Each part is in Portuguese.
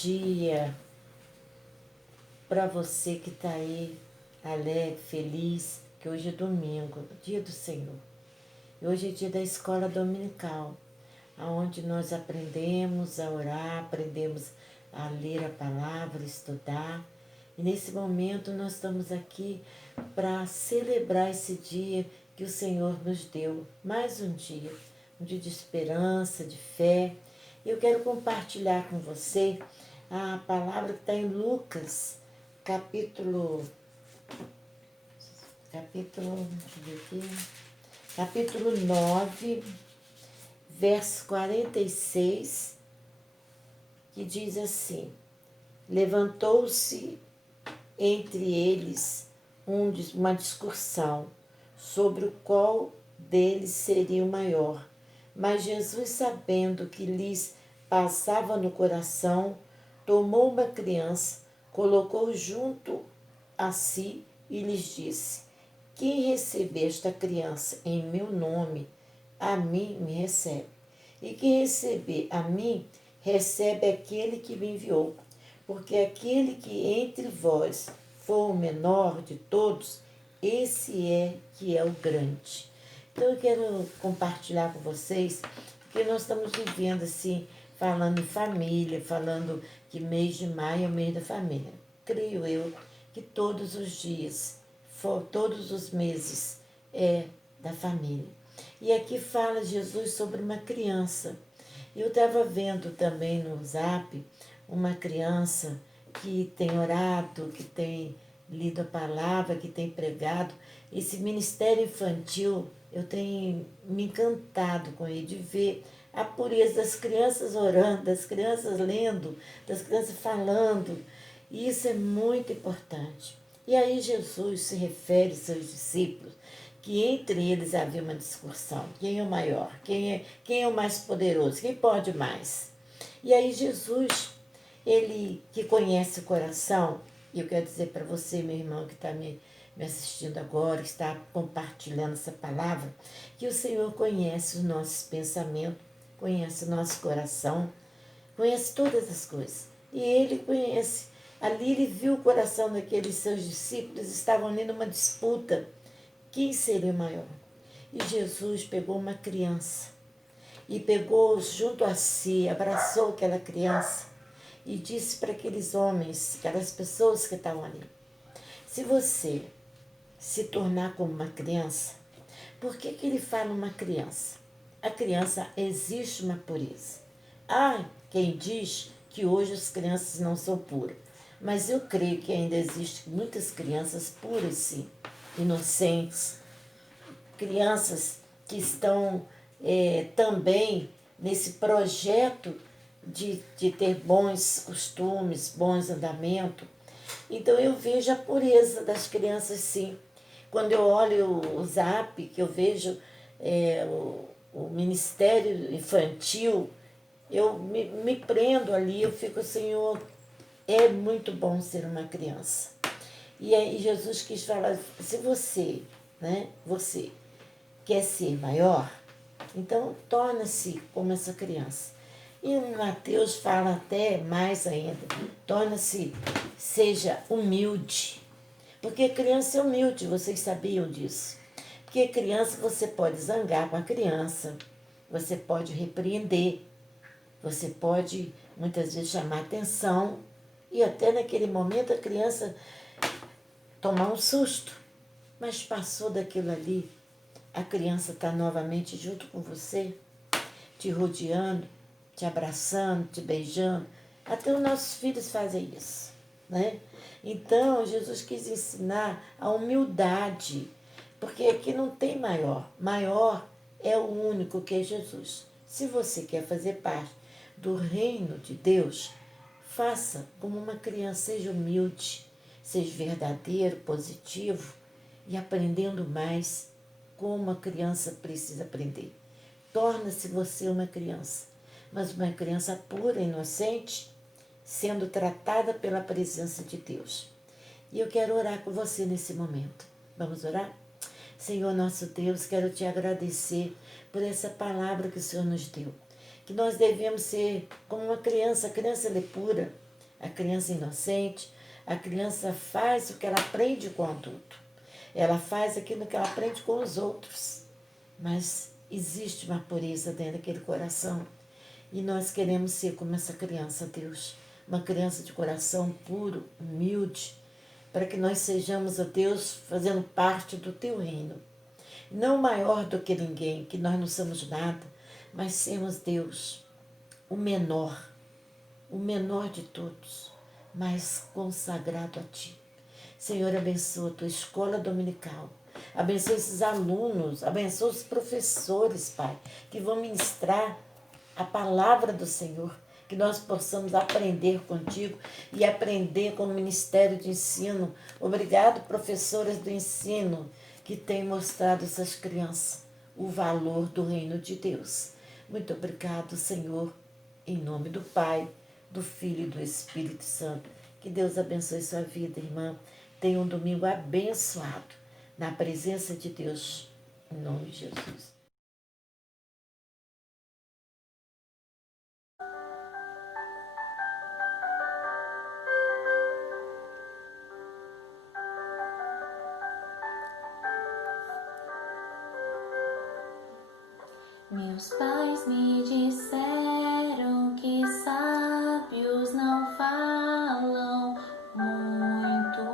dia para você que está aí alegre, feliz, que hoje é domingo, dia do Senhor. E hoje é dia da escola dominical, onde nós aprendemos a orar, aprendemos a ler a palavra, estudar. E nesse momento nós estamos aqui para celebrar esse dia que o Senhor nos deu. Mais um dia de esperança, de fé. Eu quero compartilhar com você a palavra que está em Lucas, capítulo, deixa eu ver aqui, capítulo 9, verso 46, que diz assim: levantou-se entre eles uma discussão sobre o qual deles seria o maior. Mas Jesus, sabendo que lhes passava no coração, tomou uma criança, colocou junto a si e lhes disse: quem receber esta criança em meu nome, a mim me recebe. E quem receber a mim, recebe aquele que me enviou. Porque aquele que entre vós for o menor de todos, esse é que é o grande. Então eu quero compartilhar com vocês, porque nós estamos vivendo assim, falando em família, falando que mês de maio é o mês da família. Creio eu que todos os dias, todos os meses é da família. E aqui fala Jesus sobre uma criança. Eu estava vendo também no Zap uma criança que tem orado, que tem lido a palavra, que tem pregado. Esse ministério infantil, eu tenho me encantado com ele, de ver a pureza das crianças orando, das crianças lendo, das crianças falando. E isso é muito importante. E aí Jesus se refere aos seus discípulos, que entre eles havia uma discussão. Quem é o maior? Quem é o mais poderoso? Quem pode mais? E aí Jesus, ele que conhece o coração, e eu quero dizer para você, meu irmão, que está me assistindo agora, que está compartilhando essa palavra, que o Senhor conhece os nossos pensamentos, conhece o nosso coração, conhece todas as coisas. E ele conhece. Ali ele viu o coração daqueles seus discípulos, estavam ali numa disputa. Quem seria o maior? E Jesus pegou uma criança e pegou junto a si, abraçou aquela criança e disse para aqueles homens, aquelas pessoas que estavam ali: se você se tornar como uma criança, por que ele fala uma criança? A criança existe uma pureza. Há quem diz que hoje as crianças não são puras, mas eu creio que ainda existem muitas crianças puras, sim, inocentes, crianças que estão também nesse projeto de ter bons costumes, bons andamentos. Então eu vejo a pureza das crianças, sim. Quando eu olho o Zap, que eu vejo o Ministério Infantil, eu me prendo ali, eu fico, Senhor, é muito bom ser uma criança. E aí Jesus quis falar, se você, você quer ser maior, então torna-se como essa criança. E o Mateus fala até mais ainda, seja humilde. Porque criança é humilde, vocês sabiam disso. Porque criança, você pode zangar com a criança, você pode repreender, você pode muitas vezes chamar atenção, e até naquele momento a criança tomar um susto. Mas passou daquilo ali, a criança está novamente junto com você, te rodeando, te abraçando, te beijando. Até os nossos filhos fazem isso, né? Então, Jesus quis ensinar a humildade, porque aqui não tem maior. Maior é o único, que é Jesus. Se você quer fazer parte do reino de Deus, faça como uma criança, seja humilde, seja verdadeiro, positivo e aprendendo mais como a criança precisa aprender. Torna-se você uma criança, mas uma criança pura, inocente, sendo tratada pela presença de Deus. E eu quero orar com você nesse momento. Vamos orar? Senhor nosso Deus, quero te agradecer por essa palavra que o Senhor nos deu. Que nós devemos ser como uma criança, a criança ela é pura, A criança inocente, a criança faz o que ela aprende com o adulto. Ela faz aquilo que ela aprende com os outros. Mas existe uma pureza dentro daquele coração. E nós queremos ser como essa criança, Deus. Uma criança de coração puro, humilde, para que nós sejamos, ó Deus, fazendo parte do Teu reino. Não maior do que ninguém, que nós não somos nada, mas sermos, Deus, o menor de todos, mas consagrado a Ti. Senhor, abençoa a Tua escola dominical. Abençoa esses alunos, abençoa os professores, Pai, que vão ministrar a palavra do Senhor, que nós possamos aprender contigo e aprender com o Ministério de Ensino. Obrigado, professoras do ensino, que têm mostrado a essas crianças o valor do reino de Deus. Muito obrigado, Senhor, em nome do Pai, do Filho e do Espírito Santo. Que Deus abençoe sua vida, irmã. Tenha um domingo abençoado, na presença de Deus, em nome de Jesus. Meus pais me disseram que sábios não falam muito,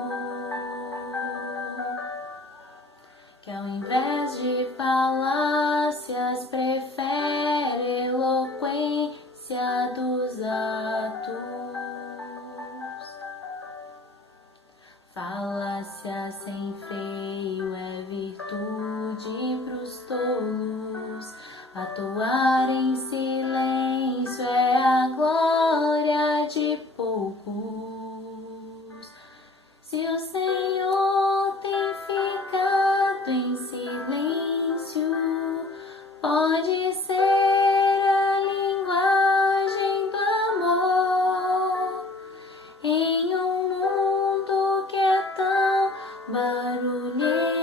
que ao invés de falácias prefere eloquência dos atos. Falácia sem freio é virtude pros tolos. Atuar em silêncio é a glória de poucos. Se o Senhor tem ficado em silêncio, pode ser a linguagem do amor. Em um mundo que é tão barulhento,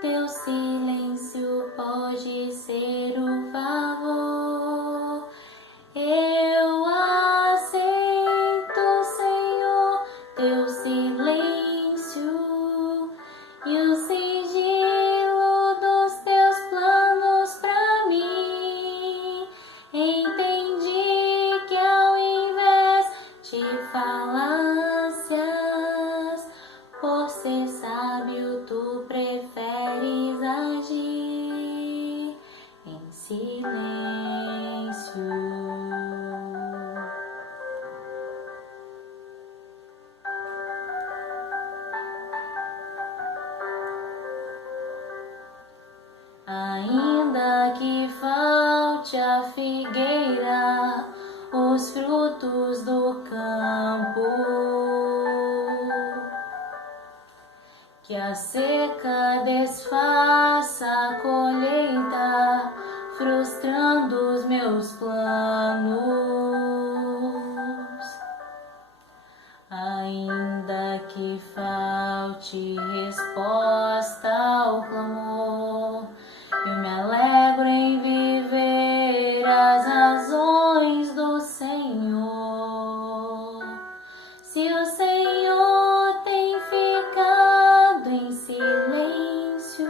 teu silêncio pode ser um favor. Eu aceito, Senhor, teu silêncio e o sigilo dos teus planos pra mim. Entendi que ao invés de falácias, por ser sábio, tu preferes agir em silêncio. Ainda que falte a figueira, os frutos do campo, que a seca desfaça a colheita, frustrando os meus planos. Ainda que falte resposta ao clamor, eu me alegro em viver as razões do Senhor. Se o Senhor tem ficado em silêncio,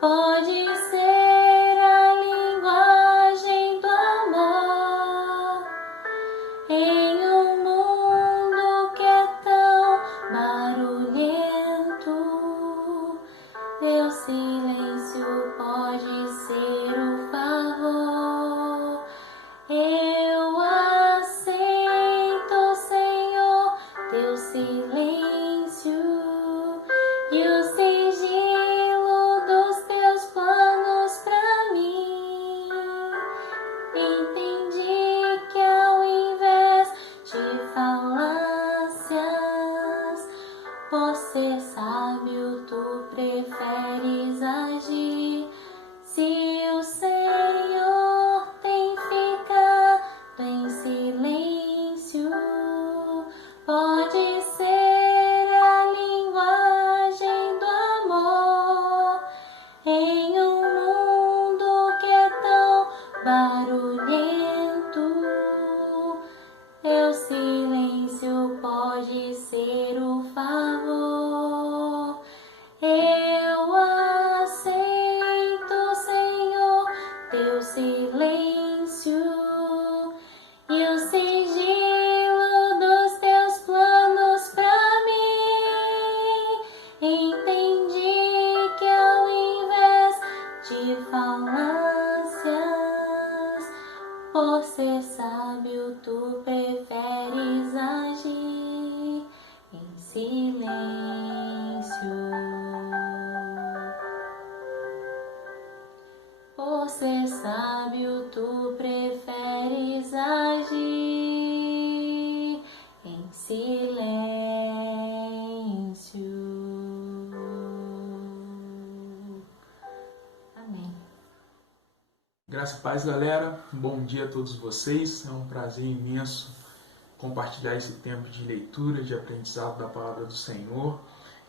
pode ser a linguagem do amor. Em um mundo que é tão barulhento, teu silêncio pode ser um favor. Eu aceito, Senhor, teu silêncio e o sigilo dos teus planos pra mim. Entendi que ao invés de falácias, por ser sábio, tu preferes agir. Se o Senhor tem ficado em silêncio, pode ser a linguagem do amor. Em um mundo que é tão barulhento, silêncio e o sigilo dos teus planos pra mim. Entendi que ao invés de falâncias, por ser sábio, tu preferes agir em silêncio. Por ser sábio, tu preferes agir em silêncio. Amém. Graça e paz, galera. Bom dia a todos vocês. É um prazer imenso compartilhar esse tempo de leitura, de aprendizado da palavra do Senhor.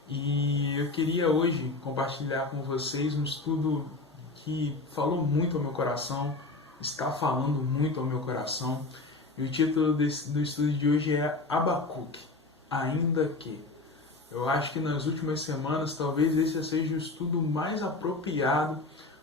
E eu queria hoje compartilhar com vocês um estudo que falou muito ao meu coração, está falando muito ao meu coração. E o título do estudo de hoje é Abacuque, ainda que. Eu acho que nas últimas semanas talvez esse seja o estudo mais apropriado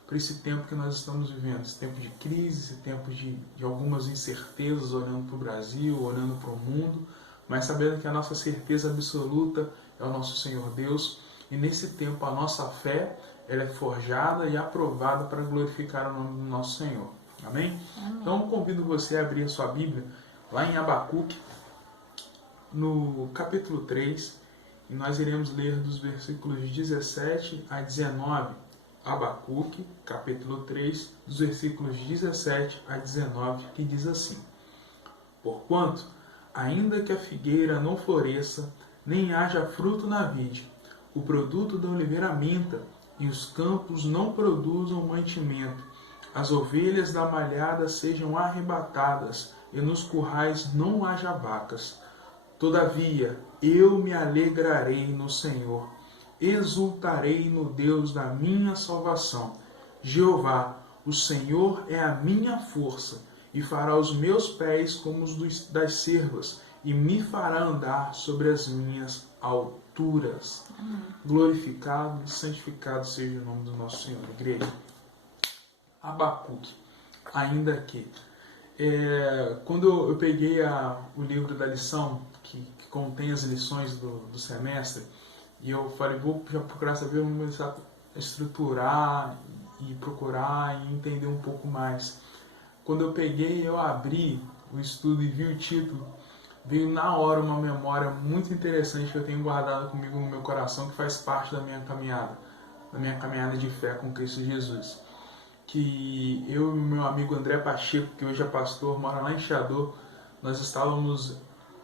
para esse tempo que nós estamos vivendo, esse tempo de crise, esse tempo de algumas incertezas, olhando para o Brasil, olhando para o mundo, mas sabendo que a nossa certeza absoluta é o nosso Senhor Deus, e nesse tempo a nossa fé ela é forjada e aprovada para glorificar o nome do nosso Senhor. Amém? Amém. Então eu convido você a abrir a sua Bíblia lá em Abacuque, no capítulo 3, e nós iremos ler dos versículos 17 a 19. Abacuque, capítulo 3, dos versículos 17 a 19, que diz assim: Porquanto, ainda que a figueira não floresça, nem haja fruto na vide, o produto da oliveira minta, e os campos não produzam mantimento, as ovelhas da malhada sejam arrebatadas, e nos currais não haja vacas. Todavia, eu me alegrarei no Senhor, exultarei no Deus da minha salvação. Jeová, o Senhor é a minha força, e fará os meus pés como os das cervas, e me fará andar sobre as minhas alturas. Glorificado e santificado seja o nome do nosso Senhor. Igreja, Abacuque, ainda que. Quando eu peguei o livro da lição, que contém as lições do semestre, e eu falei, vou já procurar saber, vou começar a estruturar e procurar e entender um pouco mais. Quando eu peguei, eu abri o estudo e vi o título, veio na hora uma memória muito interessante que eu tenho guardado comigo no meu coração, que faz parte da minha caminhada de fé com Cristo Jesus. Que eu e o meu amigo André Pacheco, que hoje é pastor, mora lá em Xador, nós estávamos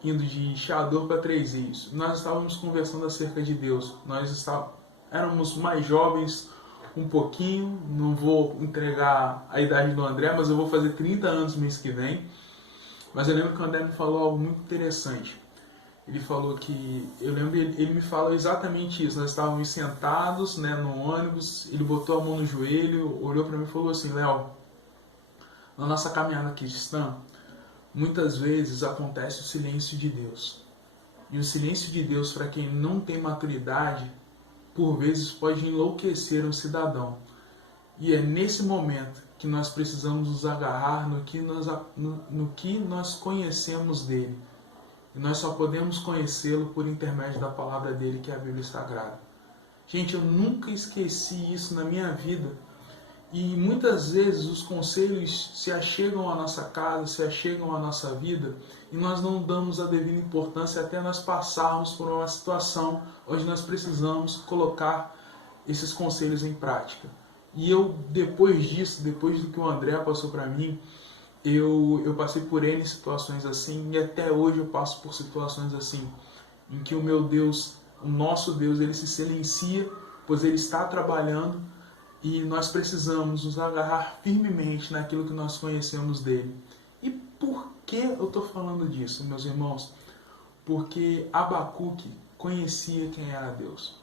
indo de Xador para Três Rios. Nós estávamos conversando acerca de Deus. Éramos mais jovens um pouquinho, não vou entregar a idade do André, mas eu vou fazer 30 anos mês que vem. Mas eu lembro que o André me falou algo muito interessante. Ele falou que... ele me falou exatamente isso. Nós estávamos sentados, né, no ônibus, ele botou a mão no joelho, olhou para mim e falou assim: Léo, na nossa caminhada cristã, muitas vezes acontece o silêncio de Deus. E o silêncio de Deus, para quem não tem maturidade, por vezes pode enlouquecer um cidadão. E é nesse momento que nós precisamos nos agarrar no que nós conhecemos dele. E nós só podemos conhecê-lo por intermédio da palavra dele, que é a Bíblia Sagrada. Gente, eu nunca esqueci isso na minha vida. E muitas vezes os conselhos se achegam à nossa casa, se achegam à nossa vida, e nós não damos a devida importância até nós passarmos por uma situação onde nós precisamos colocar esses conselhos em prática. E eu, depois disso, depois do que o André passou para mim, eu passei por N situações assim, e até hoje eu passo por situações assim, em que o meu Deus, o nosso Deus, ele se silencia, pois ele está trabalhando, e nós precisamos nos agarrar firmemente naquilo que nós conhecemos dele. E por que eu estou falando disso, meus irmãos? Porque Abacuque conhecia quem era Deus.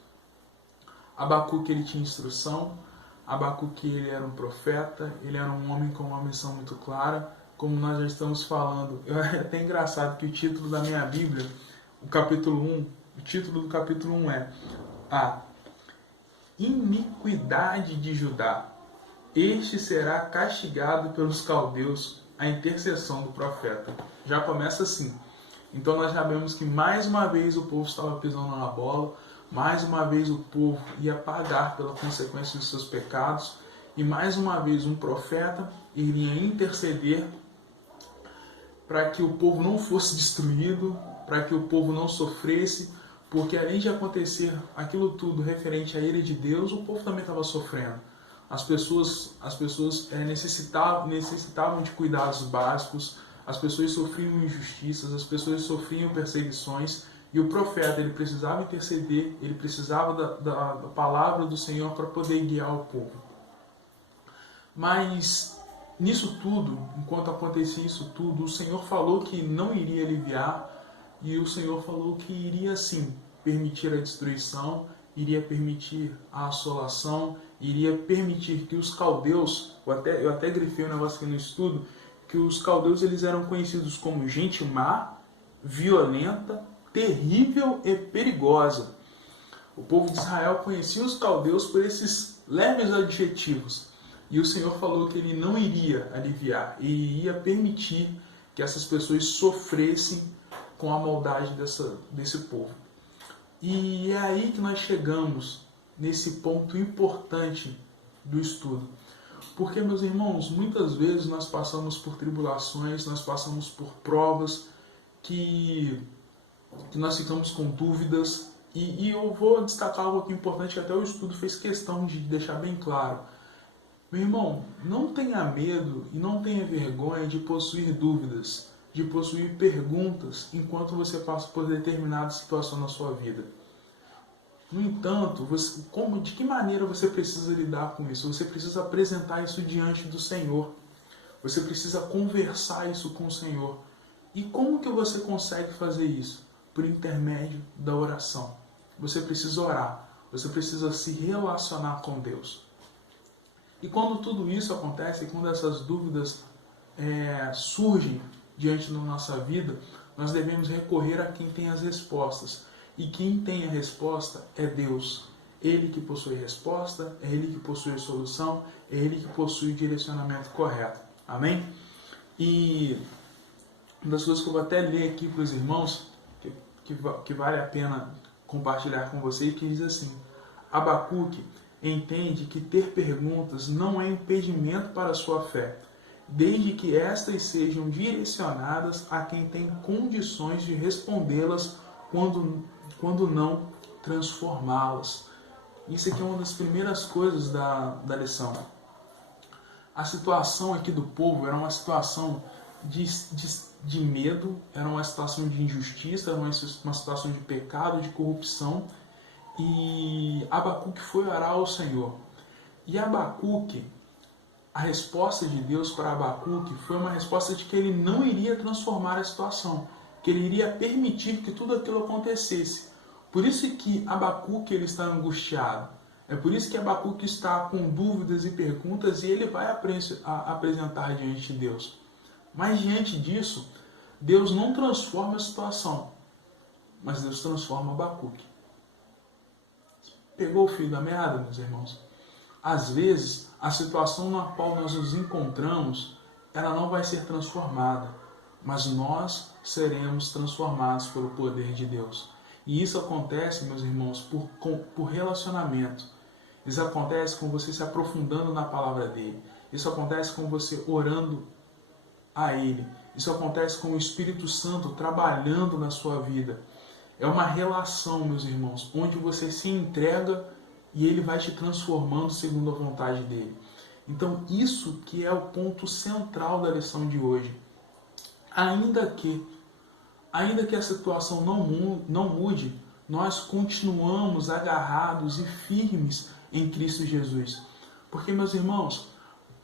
Abacuque, ele tinha instrução. Abacuque, ele era um profeta, ele era um homem com uma missão muito clara, como nós já estamos falando. É até engraçado que o título da minha Bíblia, o título do capítulo 1 é A Iniquidade de Judá. este será castigado pelos caldeus, a intercessão do profeta. Já começa assim. Então nós já vemos que mais uma vez o povo estava pisando na bola, mais uma vez o povo ia pagar pela consequência dos seus pecados, e mais uma vez um profeta iria interceder para que o povo não fosse destruído, para que o povo não sofresse, porque além de acontecer aquilo tudo referente à ira de Deus, o povo também estava sofrendo. As pessoas necessitavam de cuidados básicos, as pessoas sofriam injustiças, as pessoas sofriam perseguições, e o profeta ele precisava interceder, ele precisava da palavra do Senhor para poder guiar o povo. Mas nisso tudo, enquanto acontecia isso tudo, o Senhor falou que não iria aliviar, e o Senhor falou que iria sim permitir a destruição, iria permitir a assolação, iria permitir que os caldeus, eu até grifei um negócio aqui no estudo, que os caldeus eles eram conhecidos como gente má, violenta, terrível e perigosa. O povo de Israel conhecia os caldeus por esses leves adjetivos. E o Senhor falou que ele não iria aliviar, e iria permitir que essas pessoas sofressem com a maldade desse povo. E é aí que nós chegamos nesse ponto importante do estudo. Porque, meus irmãos, muitas vezes nós passamos por tribulações, nós passamos por provas que nós ficamos com dúvidas. E eu vou destacar algo aqui importante que até o estudo fez questão de deixar bem claro. Meu irmão, não tenha medo e não tenha vergonha de possuir dúvidas, de possuir perguntas enquanto você passa por determinada situação na sua vida. No entanto, de que maneira você precisa lidar com isso? Você precisa apresentar isso diante do Senhor. Você precisa conversar isso com o Senhor. E como que você consegue fazer isso? Por intermédio da oração. Você precisa orar. Você precisa se relacionar com Deus. E quando tudo isso acontece, quando essas dúvidas surgem diante da nossa vida, nós devemos recorrer a quem tem as respostas. E quem tem a resposta é Deus. Ele que possui a resposta, é Ele que possui a solução, é Ele que possui o direcionamento correto. Amém? E uma das coisas que eu vou até ler aqui para os irmãos, que vale a pena compartilhar com vocês, que diz assim: Abacuque entende que ter perguntas não é impedimento para a sua fé, desde que estas sejam direcionadas a quem tem condições de respondê-las quando não transformá-las. Isso aqui é uma das primeiras coisas da lição. A situação aqui do povo era uma situação de medo, era uma situação de injustiça, era uma situação de pecado, de corrupção. E Abacuque foi orar ao Senhor. E Abacuque, a resposta de Deus para Abacuque foi uma resposta de que ele não iria transformar a situação, que ele iria permitir que tudo aquilo acontecesse. Por isso que Abacuque ele está angustiado. É por isso que Abacuque está com dúvidas e perguntas e ele vai apresentar diante de Deus. Mas diante disso, Deus não transforma a situação, mas Deus transforma Abacuque. Pegou o fio da meada, meus irmãos? Às vezes, a situação na qual nós nos encontramos, ela não vai ser transformada, mas nós seremos transformados pelo poder de Deus. E isso acontece, meus irmãos, por relacionamento. Isso acontece com você se aprofundando na palavra dele. Isso acontece com você orando a ele. Isso acontece com o Espírito Santo trabalhando na sua vida. É uma relação, meus irmãos, onde você se entrega e ele vai te transformando segundo a vontade dele. Então, isso que é o ponto central da lição de hoje. Ainda que a situação não mude, nós continuamos agarrados e firmes em Cristo Jesus. Porque, meus irmãos,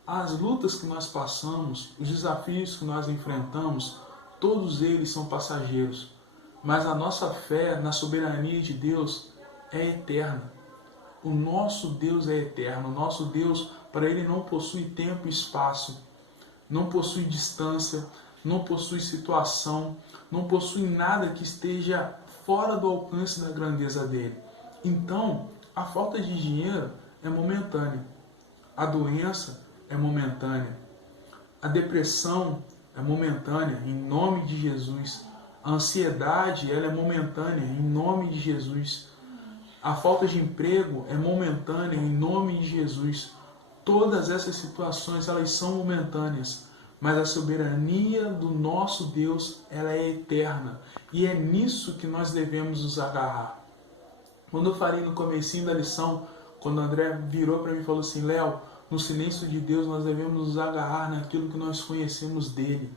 as lutas que nós passamos, os desafios que nós enfrentamos, todos eles são passageiros. Mas a nossa fé na soberania de Deus é eterna. O nosso Deus é eterno. O nosso Deus, para Ele não possui tempo e espaço, não possui distância, não possui situação, não possui nada que esteja fora do alcance da grandeza dele. Então, a falta de dinheiro é momentânea. A doença é momentânea. A depressão é momentânea, em nome de Jesus. A ansiedade, ela é momentânea, em nome de Jesus. A falta de emprego é momentânea, em nome de Jesus. Todas essas situações, elas são momentâneas, mas a soberania do nosso Deus, ela é eterna. E é nisso que nós devemos nos agarrar. Quando eu falei no comecinho da lição, quando o André virou para mim e falou assim, Léo, no silêncio de Deus nós devemos nos agarrar naquilo que nós conhecemos dele.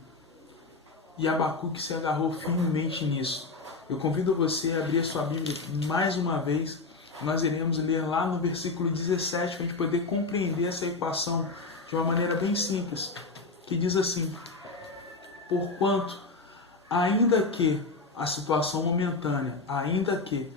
E Abacuque se agarrou firmemente nisso. Eu convido você a abrir a sua Bíblia mais uma vez. Nós iremos ler lá no versículo 17 para a gente poder compreender essa equação de uma maneira bem simples. Que diz assim, porquanto, ainda que a situação momentânea, ainda que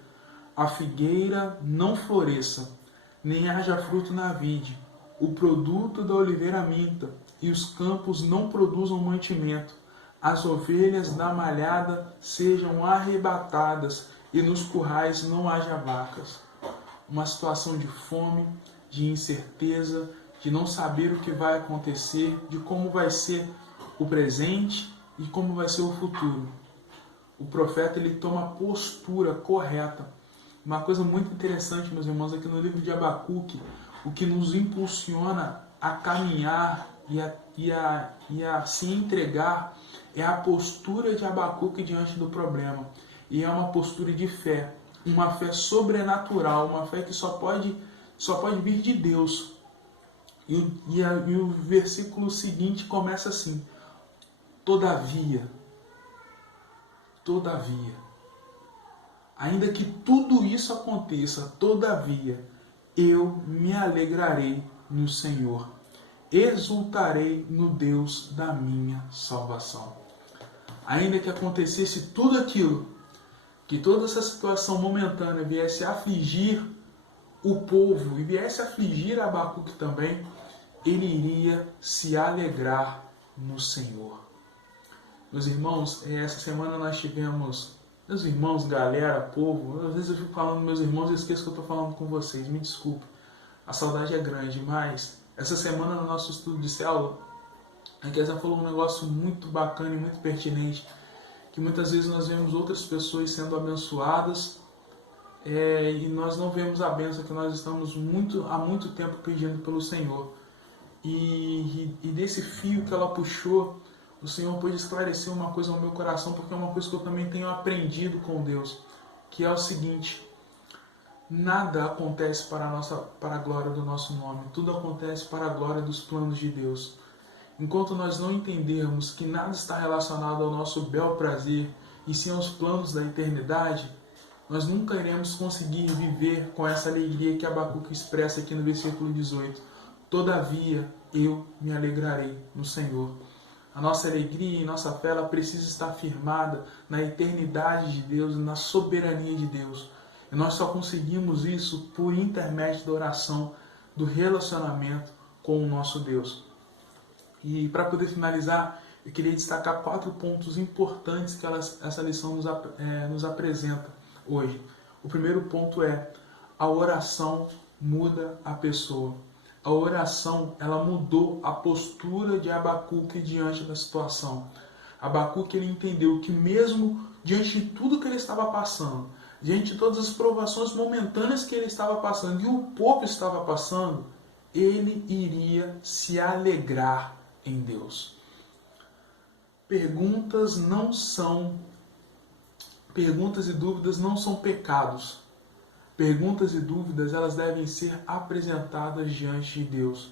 a figueira não floresça, nem haja fruto na vide, o produto da oliveira minta, e os campos não produzam mantimento, as ovelhas da malhada sejam arrebatadas, e nos currais não haja vacas. Uma situação de fome, de incerteza, de não saber o que vai acontecer, de como vai ser o presente e como vai ser o futuro. O profeta, ele toma a postura correta. Uma coisa muito interessante, meus irmãos, aqui no livro de Abacuque, o que nos impulsiona a caminhar e a se entregar é a postura de Abacuque diante do problema. E é uma postura de fé, uma fé sobrenatural, uma fé que só pode vir de Deus. E o versículo seguinte começa assim, todavia, ainda que tudo isso aconteça, todavia, eu me alegrarei no Senhor, exultarei no Deus da minha salvação. Ainda que acontecesse tudo aquilo, que toda essa situação momentânea viesse a afligir o povo e viesse a afligir Abacuque também, ele iria se alegrar no Senhor. Meus irmãos, essa semana nós tivemos, meus irmãos, galera, povo, às vezes eu fico falando meus irmãos e esqueço que eu estou falando com vocês, me desculpe, a saudade é grande, mas essa semana no nosso estudo de célula, a Kézia falou um negócio muito bacana e muito pertinente, que muitas vezes nós vemos outras pessoas sendo abençoadas e nós não vemos a bênção que nós estamos há muito tempo pedindo pelo Senhor. E desse fio que ela puxou, o Senhor pôde esclarecer uma coisa no meu coração, porque é uma coisa que eu também tenho aprendido com Deus, que é o seguinte, nada acontece para a glória do nosso nome, tudo acontece para a glória dos planos de Deus. Enquanto nós não entendermos que nada está relacionado ao nosso bel prazer, e sim aos planos da eternidade, nós nunca iremos conseguir viver com essa alegria que Abacuque expressa aqui no versículo 18. Todavia, eu me alegrarei no Senhor. A nossa alegria e nossa fé, ela precisa estar firmada na eternidade de Deus e na soberania de Deus. E nós só conseguimos isso por intermédio da oração, do relacionamento com o nosso Deus. E para poder finalizar, eu queria destacar 4 pontos importantes que essa lição nos apresenta hoje. O primeiro ponto é, a oração muda a pessoa. A oração, ela mudou a postura de Abacuque diante da situação. Abacuque, ele entendeu que mesmo diante de tudo que ele estava passando, diante de todas as provações momentâneas que ele estava passando e o povo estava passando, ele iria se alegrar em Deus. Perguntas e dúvidas não são pecados. Perguntas e dúvidas, elas devem ser apresentadas diante de Deus.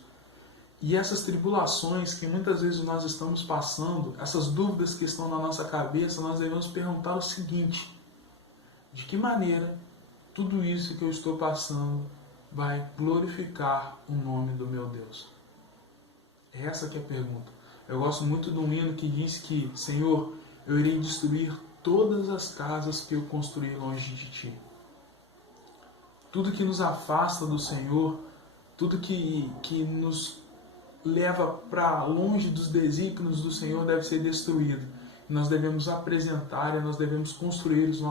E essas tribulações que muitas vezes nós estamos passando, essas dúvidas que estão na nossa cabeça, nós devemos perguntar o seguinte: de que maneira tudo isso que eu estou passando vai glorificar o nome do meu Deus? Essa que é a pergunta. Eu gosto muito de um hino que diz que, Senhor, eu irei destruir todas as casas que eu construí longe de Ti. Tudo que nos afasta do Senhor, tudo que nos leva para longe dos desígnios do Senhor deve ser destruído. Nós devemos apresentar e nós devemos construir os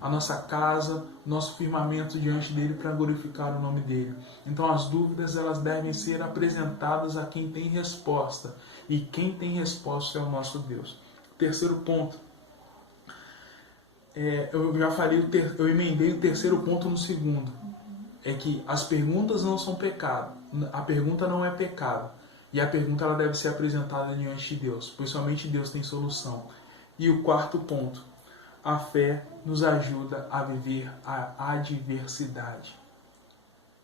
a nossa casa, nosso firmamento diante dele para glorificar o nome dele. Então as dúvidas elas devem ser apresentadas a quem tem resposta, e quem tem resposta é o nosso Deus. Terceiro ponto, eu já falei, eu emendei o terceiro ponto no segundo, é que as perguntas não são pecado, a pergunta não é pecado, e a pergunta ela deve ser apresentada diante de Deus, pois somente Deus tem solução. E o quarto ponto, a fé nos ajuda a viver a adversidade.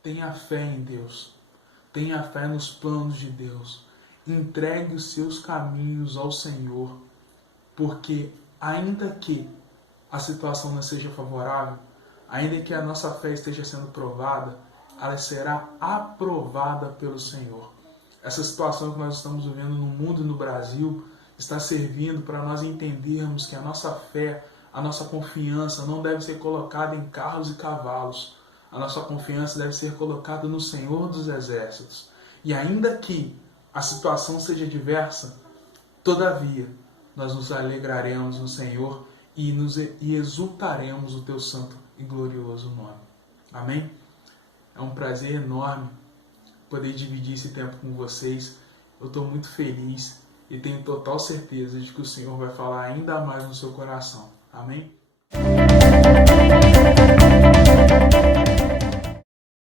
Tenha fé em Deus, tenha fé nos planos de Deus, entregue os seus caminhos ao Senhor, porque ainda que a situação não seja favorável, ainda que a nossa fé esteja sendo provada, ela será aprovada pelo Senhor. Essa situação que nós estamos vivendo no mundo e no Brasil está servindo para nós entendermos que a nossa fé, a nossa confiança não deve ser colocada em carros e cavalos. A nossa confiança deve ser colocada no Senhor dos Exércitos. E ainda que a situação seja diversa, todavia, nós nos alegraremos no Senhor e exultaremos o teu santo e glorioso nome. Amém? É um prazer enorme poder dividir esse tempo com vocês. Eu estou muito feliz e tenho total certeza de que o Senhor vai falar ainda mais no seu coração. Amém?